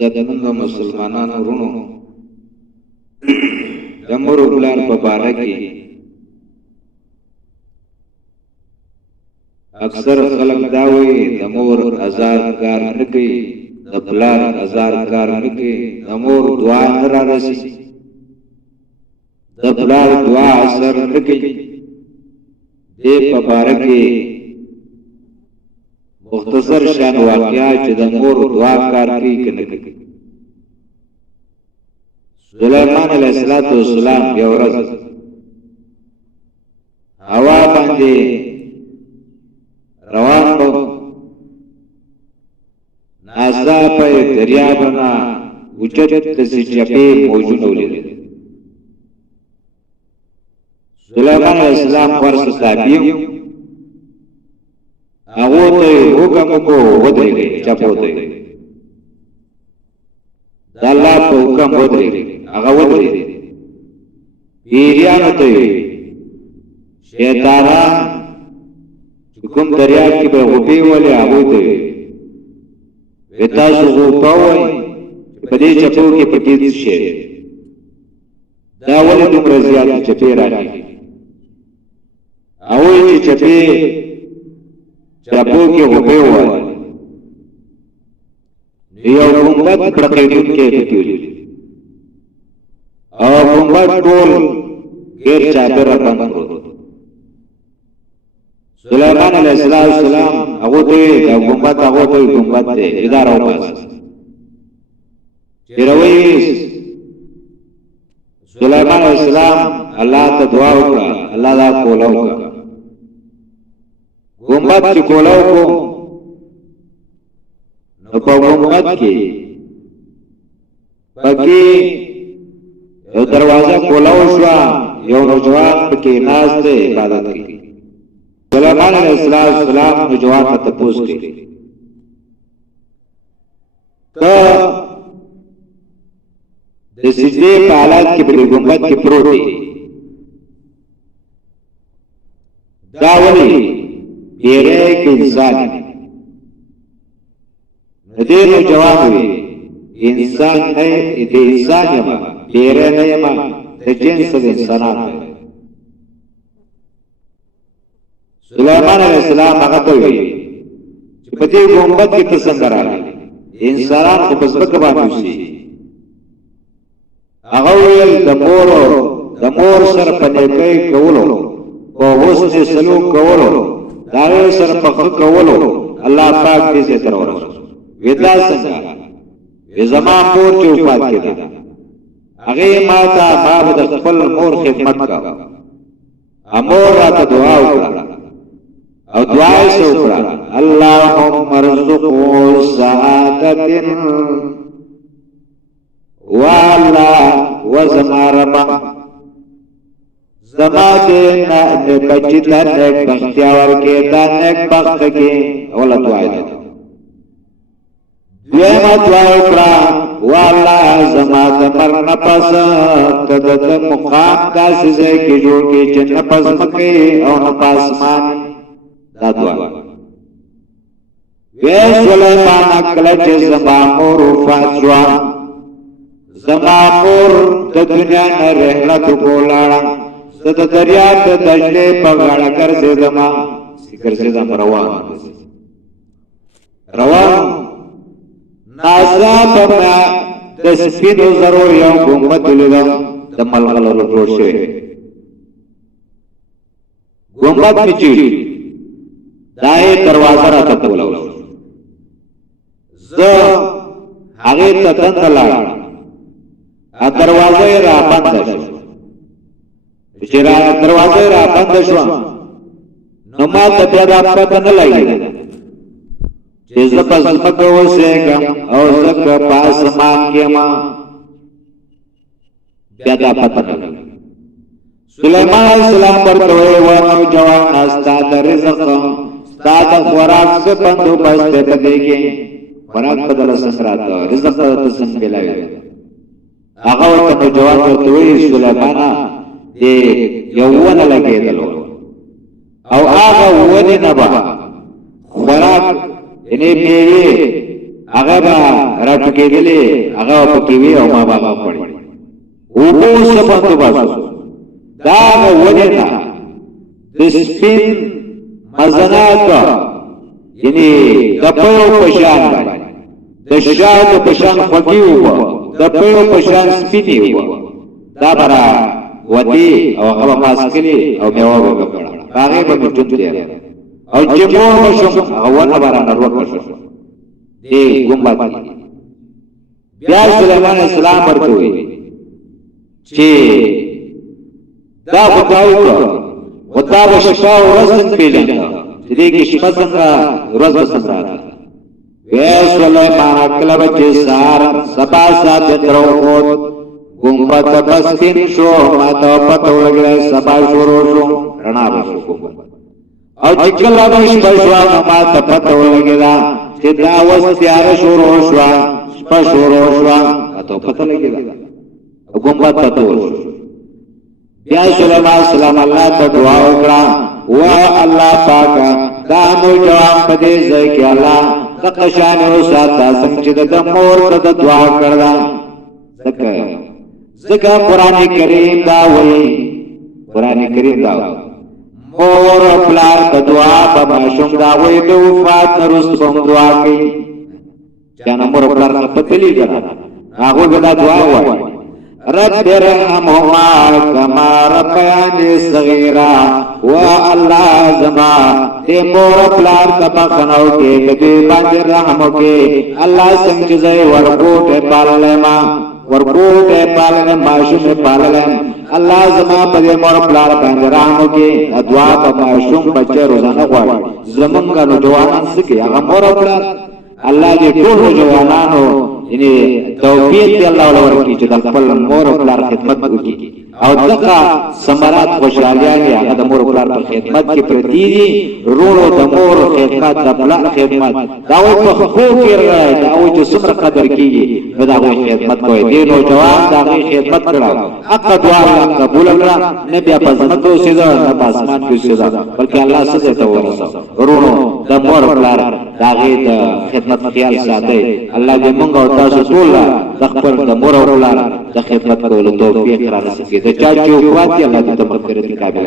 زمونږ مسلمانانو ورونو د مور او پلار په باره کې اکثر خلک دا وایي د مور ازار کار نه کوي، د پلار ازار کار نه کوي، د مور دعا نه رارسي، د پلار دعا اثر نه کوي. دې په باره کې مختصر شان واقعا چې د مور دعا کار کوي که نه کوي. سلیمان علیه السلام یو ورځ هوا باندې روان و، ناڅاپه یې دریاب نه اوچت داسې چپې موجونه ولیدل. سلیمان علیه السلام ورسره تابع و، هغو ته یې حکم وکړو ودرېږئ چپو ته یې د الله په حکم ودرېږئ. هغه ودرېدل. پیریانو ته یې شیطانان چې کوم دریاب کې به غوپې ولې هغوی ته یې تاسو غوپه وایئ چې په دې چپو کې پکې څه شی دی، دا ولې دومره زیاتې چپې راغلي. هغوی چې چپې چپو کې غوپې ووایي یو ګنبد پړقېدونکی پکې ولید او ګنبد ټول غیر چاپېره بند پروت. سلیمان علیه السلام هغو ته یې دا ګنبد هغو ته یې ګنبد دی دا راوباسه چې راویست. سلیمان علیه السلام الله ته دعا وکړه، الله دا کوله وکړه. ګنبد چې کوله وکړو نو په ګنبد کې پکې یو دروازه کوله وشوه، یو نوجوان پکې ناست دی عبادت کوي. سلیمان علیه السلام نوجوان ته تپوس کوي ته د سجدې په حالت کې په دې ګنبد کې پروت دی، دا ولې ډېری کې انسان دی؟ دې نوجوان وویل انسان نه د انسان یم، ډېری نه یم، د جنس د انسانانو. سلیمان علیه السلام هغه ته وویل چې په دې ګنبد کې ته څنګه راغلی؟ انسانان خو په ځمکه باندې اوسي. هغه وویل د مور سره په نیکۍ کولو، په حسن سلوک کولو، د هغې سره په ښه کولو الله پاک دې ځای ته راورسوي. وی دا څنګه؟ وی زما مور چې وفات کېده هغې ما ته ما به د خپل مور خدمت کوه، مور راته دعا وکړه او دعا یې څه وکړه؟ اللهم ارزقه سعادة والله وزما ربا زما دې بچي ته نیک بختیا ورکړې، دا نیک بخت کې اوله دعا یې ده. دویمه دعا وکړه والله زما د مرګ نه پس ته د مقام داسې ځای کې جوړ کړې چې نه په ځمکې او نه په اسمان. دا دعا وی سلیمان کله چې زما مور وفات شوه، زما مور د دنیا نه رحلت ولاړه، زه د دریاب د دجلې په غاړه ګرځېدم روان ناڅاپه مې د سپینو زرو یو ګنبد ولیدم د ملغلرو جوړ شوی. ګنبد مې چې دا یې دروازه راته کوله، زه هغې ته دننه لاړم، دروازه یې رابنده شوه. چې دروازه یې رابنده شوه نو ما ته بیا دا پته نه لګېده چې زه په ځمکه اوسېږم او زه که په اسمان کې یم، بیا دا پته نه لګېده. سلیمان علیه السلام ورته وویل وا نوجوانه ستا د رزق ستا د خوراک څه بندوبست دی په دې کې؟ خوراک په دله څنګه راته رزق ته څنګه میلاوي؟ هغه ورته نوجوان ورته وویل سلیمانه دې یو ونه لګېدلو او هغه ونې نه به خوراک یعنې میوې هغه به راټکېدلې هغه پکې وي او ما به هغه پړي اوبو څه بندوبست دا هغه ونې ته د سپین مزنات یعنې د پیو په شان د شاتو په شان خوږې اوبه د پیو په شان سپینې اوبه دا به را ودې او هغه به خاص کړي او میوه به به کړه هغې به مې ټون تېر او چې مور به شم هغه ونه به رانه روټه شو دې ګمبد بیا سلیمان اسلام ورته وایي چې دا خو تا وکړه خو تا به شپه او ورځ څنګه پېژنده چې دې کې شپه څنګه ورځ به څنګه راغله وی سلیمان کله به چې سهار سبا ساعت تر وخوت ګمبد به سپین شو ما ته پته ولګېده سبا شروع شو رڼا به شو ګمبد او چې کله به شپه شوه نو ما ته پته ولګېده چې دا اوس تیاره شروع شوه شپه شروع شوه ما ته پته لګېده ګمبد ته تور شو بیا سلیمان السلام الله ته دعا وکړه وا الله پاکه دا نوجوان په دې ځای کې الله دغه شان وساته څنګه چې د مور ته دعا کړله ځکه قرآن کریم دا وایي قرآن کریم دا وایي مور پلار ته دعا په ماشوم دا وایي د وفات نه وروسته به هم دعا کوي چانه مور پلار خپتلی کړه هغوی به دا دعا وایي رب ارحمهما کما ربیانی صغیرا و الله زما دې مور پلار ته بخښنه وکړې که دوی باندې رحم وکړې الله څنګه چې زه یې ورکوټې پاللی ما ورکوټې پاللی ماشوم یې پاللی الله زما په دې مور پلار باندې رحم وکړي دعا په ماشوم بچی روزانه غواړي زمونږ نوجوانان څه کوي هغه مور او پلار الله دې ټول نوجوانانو یعنی توفیق دی الله ورکړي چې د خپل مور او پلار خدمت وکړي او دغه ثمرات خوشحالیان هغه د مور او پلار په خدمت کې پرتی دي رونو د مور خدمت د پلار خدمت دا و په خو کې راځي دا و چې څومره قدر کیږي دا و خدمت کوي دي نو جواب دا خدمت کړه حق دعا الله قبول کړه نه بیا په ځمکه اوسېده نه په اسمان کې اوسېده بلکې الله څه ته ورسو رونو د مور او پلار دا د خدمت خیال ساتي الله دې موږ او تاسو ټول د خپل د مور او پلار د خدمت کولو توفیق را نصیب کړي د چا چې وفات الله دې ته مغفرت قابل